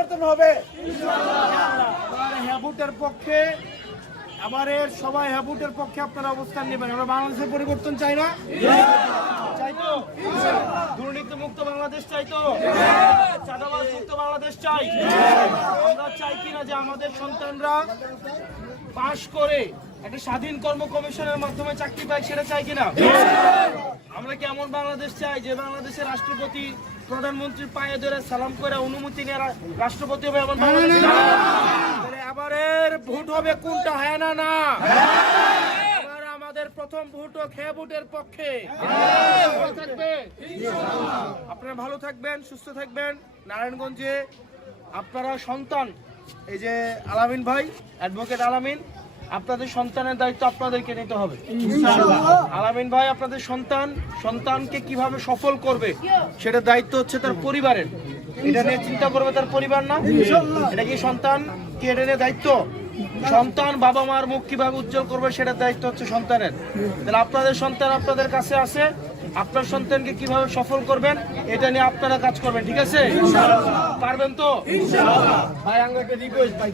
পরিবর্তন হবে হ্যাবুটের পক্ষে এবারের সবাই হ্যাবুটের পক্ষে আপনারা অবস্থান নেবেন। আমরা বাংলাদেশের পরিবর্তন চাই না, চাই তো? দুর্নীতি মুক্ত বাংলাদেশ চাই তো? চাঁদাবাজ মুক্ত বাংলাদেশ চাই? আমরা চাই কিনা যে আমাদের সন্তানরা পাশ করে একটা স্বাধীন কর্ম কমিশনের মাধ্যমে চাকরি পায়, সেটা চাই কিনা? আমরা কি এমন বাংলাদেশ চাই যে বাংলাদেশের রাষ্ট্রপতি প্রধানমন্ত্রীর পায়ে ধরে সালাম করে অনুমতি নিয়ে রাষ্ট্রপতি হবে এমন বাংলাদেশ? এবারের ভোট হবে কোনটা, হ্যাঁ না না? এবার আমাদের প্রথম ভোট হ্যাবুটের পক্ষে। আপনারা ভালো থাকবেন, সুস্থ থাকবেন। নারায়ণগঞ্জে আপনারা সন্তান, এই যে আলামিন ভাই, অ্যাডভোকেট আলামিন, আপনাদের সন্তানের দায়িত্ব আপনাদেরকে নিতে হবে। আলামিন ভাই আপনাদের সন্তানকে কিভাবে সফল করবে সেটা দায়িত্ব হচ্ছে তার পরিবারের। এটা নিয়ে চিন্তা করবে তার পরিবার না? এটা কি সন্তান কি এটা নিয়ে দায়িত্ব? সন্তান বাবা মার মুখ কিভাবে উজ্জ্বল করবে সেটার দায়িত্ব হচ্ছে সন্তানের। তাহলে আপনাদের সন্তান আপনাদের কাছে আছে, আপনার সন্তানকে কিভাবে সফল করবেন এটা নিয়ে আপনারা কাজ করবেন, ঠিক আছে? পারবেন তো? ভাই আমরা একটা রিকোয়েস্ট, ভাই